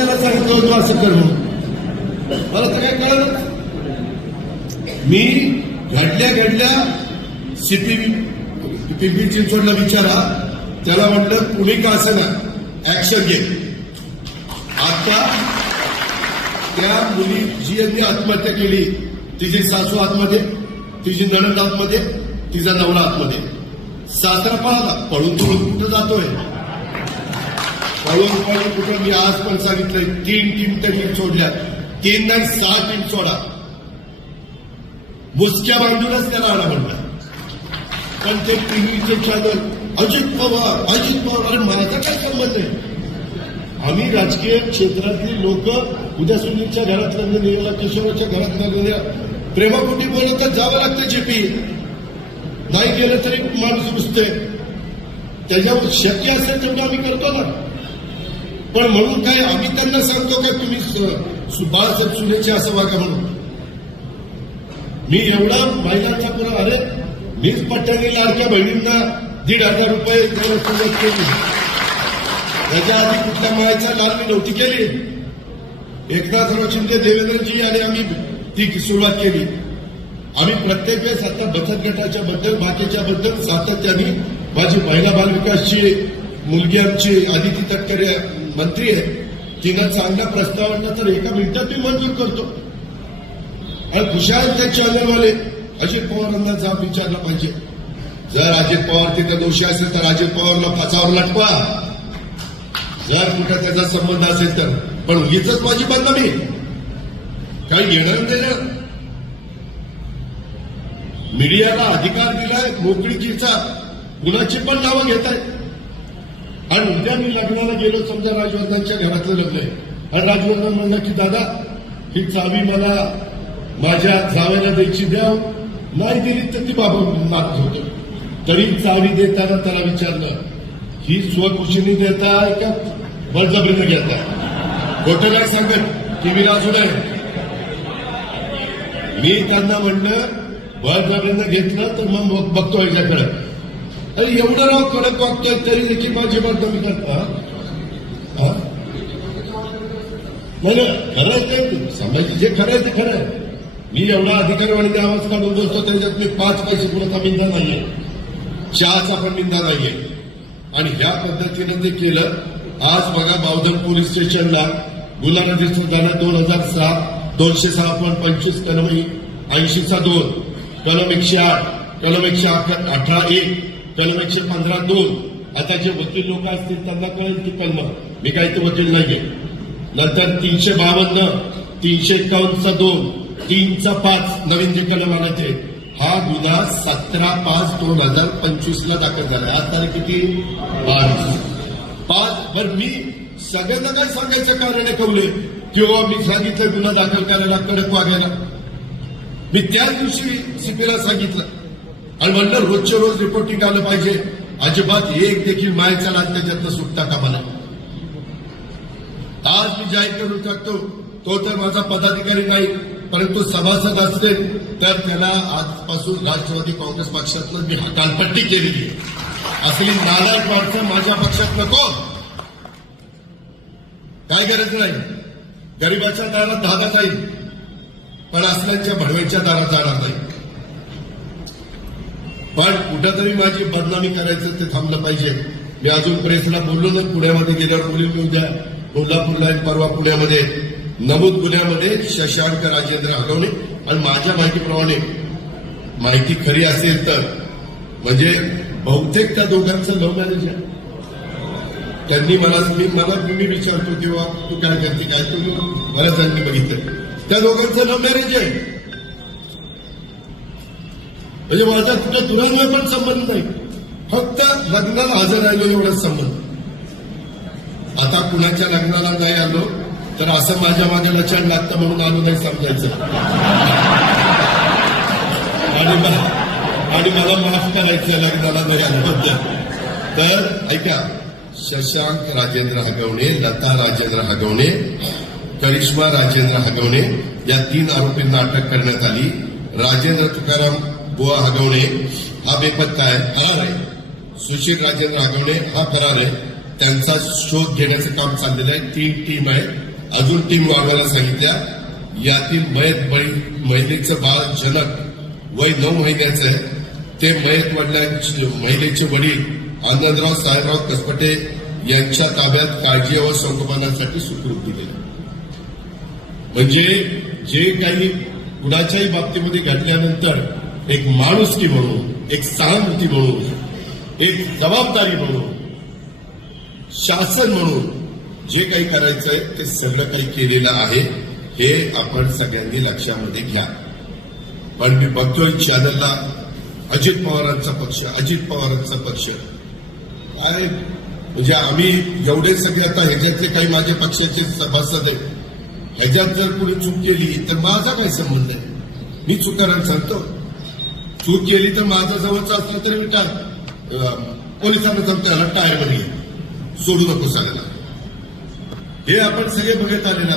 याला सांगितलं होतं असं कर म्हणून, मला तर काय कळलं. मी घडल्या पिंपरी चिंचवडला विचारा, त्याला म्हटलं कुणी का असं ना ऍक्शन घे. आता त्या मुली जी यांनी आत्महत्या केली, तिची सासू आतमध्ये, तिची नणंद आतमध्ये, तिचा नवरा आतमध्ये, सासरा पळाला, पळून कुठं जातोय, पळून कुठं. मी आज पण सांगितलंय 3 टीम त्यांनी सोडल्या, 3 नाही 6 टीम सोडा. मुसक्या बांधूनच त्याला आला म्हणला. पण ते टीव्हीचे चॅनल अजित पवार, अरे माझा काय संबंध आहे. आम्ही राजकीय क्षेत्रातली लोक उद्या सुनीलच्या घरात लग्न निघाला, किशोराच्या घरात लग्न, प्रेमापोटी बोलत तर जावं लागतं. जेपी नाही गेलं तरी माणूस रुजते. त्याच्यावर शक्य असेल तेवढं आम्ही करतो ना. पण म्हणून काय आम्ही त्यांना सांगतो का तुम्ही बाळासाहेब सुनेचे असं वागा म्हणून. मी एवढा महिलांचा पुन्हा, अरे मीच पट्ट्याने लाडक्या बहिणींना 1,500 रुपये द्यायला सुरुवात केली. त्याच्या आधी कुठल्या मायाच्या लाल मी नव्हती केली. एकनाथराव शिंदे, देवेंद्रजी आणि आम्ही ती सुरुवात केली. आम्ही प्रत्येक वेळेस आता बचत गटाच्या बद्दल, बाकीच्या बद्दल सातत्याने, माझी महिला बालविकासची मुलगी आमची आदिती तटकरे मंत्री आहे, तिनं चांगला प्रस्ताव आणला तर एका मिनिटात मी मंजूर करतो. आणि खुशाल त्या चॅनलवाले अजित पवारांना जाब विचारला पाहिजे. जर अजित पवार तिथे दोषी असेल तर अजित पवारला फासावर लटकवा, जर कुठं त्याचा संबंध असेल तर. पण उगीच माझी बदनामी काही येणार नाही ना. मीडियाला अधिकार दिलाय मोकळीकीचा, कुणाची पण नावं घेत आहेत. आणि उद्या मी लग्नाला गेलो, समजा राजवर्धनच्या घरातलं लग्न आहे, आणि राजवर्धन म्हणलं की दादा ही चावी मला माझ्या जावेला द्यायची द्या, नाही दिली तर ती बाबा मागत होतो. तरी चावी देताना त्याला विचारलं ही स्वखुशीने देताय का बळजबरीनं घेताय. खोटं नाही सांगत, टीव्हीला असू दे. मी त्यांना म्हणलं बळजबरीनं घेतलं तर मग बघतो याच्याकडे. अरे एवढं राव कडक वागतोय तरी देखील माझी बदनामी करता. नाही खरंच ते सांगायचं, जे खरं आहे ते खरं आहे. मी एवढा अधिकारवाणीने आवाज काढून बोलतो, त्याच्यात मी 5 पैसे कुणाचा मिंदा नाहीये, चहाचा पण मिंदा नाहीये. आणि ह्या पद्धतीनं ते केलं. आज बघा बावधन पोलीस स्टेशनला गुन्हा रजिस्टर झाला 2006, 206.25 कलम 80/2, कलम 108, कलम 118(1), कलम 115(2). आता जे वकील लोक असतील त्यांना कळेल की कलम, मी काही ते वकील नाहीये. नंतर 352, 351(2), 3(5) नवीन जे कलम आले ते, हा गुन्हा 17/5/2025 दाखल झाला. आज तारीख किती? 5. बरं मी सगळ्यांना काय सांगायचं कारण आहे कवले, किंवा मी सांगितलं गुन्हा दाखल करायला, कडक वागायला. मी त्याच दिवशी सीपीला सांगितलं आणि म्हणलं रोजच्या रोज रिपोर्टिंग आलं पाहिजे. अजिबात एक देखील मायाचा लाच त्याच्यातनं सुटता कामा नये. आज मी जाहीर करून टाकतो, तो तर माझा पदाधिकारी नाही, परंतु सभासद असेल तर त्याला आजपासून राष्ट्रवादी काँग्रेस पक्षातनं मी हकालपट्टी केलेली आहे. असली नालायक माणसं माझ्या पक्षात नको. काय गरज नाही. गरिबाच्या दारात धागा जाईल, पण असल्याच्या भडव्याच्या दारात जाणार नाही. पण कुठंतरी माझी बदनामी करायचं ते थांबलं पाहिजे. मी अजून प्रेसला बोललो ना, पुण्यामध्ये गेल्यावर बोलून मी उद्या कोल्हापूरला परवा पुण्यामध्ये नमूद गुन्ह्यामध्ये शशांक राजेंद्र हगवणे. आणि माझ्या माहितीप्रमाणे माहिती खरी असेल तर म्हणजे बहुतेक त्या दोघांचं लव्ह मॅरेज आहे. त्यांनी मी विचारतो तेव्हा तू काय करते काय, तू मला त्यांनी बघितलं त्या दोघांचं लव्ह मॅरेज आहे. म्हणजे माझा कुठे दुरान्वय पण संबंध नाही, फक्त लग्नाला हजर राहिलो एवढाच संबंध. आता कुणाच्या लग्नाला नाही आलो तर असं माझ्या मागे लक्षात लागतं म्हणून आलो नाही समजायचं. आणि मला माफ करायचं लग्नाला नाही आल्याबद्दल. तर ऐका, शशांक राजेंद्र हगवणे, लता राजेंद्र हगवणे, करिश्मा राजेंद्र हगवणे या 3 आरोपींना अटक करण्यात आली. राजेंद्र तुकाराम बुवा हगवणे हा बेपत्ता आहे, फरार आहे. सुशील राजेंद्र हगवणे हा फरार आहे. त्यांचा शोध घेण्याचं काम चाललेलं आहे. 3 टीम आहे. अजून टीम वाढवायला सांगितल्या. यातील मयत महिलेचं बाळ जनक वय 9 महिन्याचं आहे. ते मयत महिलेचे वडील आनंदराव साहेबराव कसपटे यांच्या ताब्यात काळजी व संगोपनासाठी सुखरूप दिले. म्हणजे जे काही कुणाच्याही बाबतीमध्ये घडल्यानंतर एक माणुसकी म्हणून, एक सहानुभूती म्हणून, एक जबाबदारी म्हणून, शासन म्हणून जे काही करायचंय ते सगळं काही केलेलं आहे. हे आपण सगळ्यांनी लक्षामध्ये घ्या. पण मी बघतोय चॅनलला अजित पवारांचा पक्ष, अजित पवारांचा पक्ष काय म्हणजे आम्ही एवढे सगळे आता ह्याच्यातले काही माझ्या पक्षाचे सभासद आहेत. ह्याच्यात जर कोणी चूक केली तर माझा काय संबंध आहे? मी चुकारांना सांगतो. चूक केली तर माझा जवळचा असला तरी मी पोलिसांना सांगतो याला टायरमध्ये सोडू नको सांगायला. हे आपण सगळे बघत आलेला.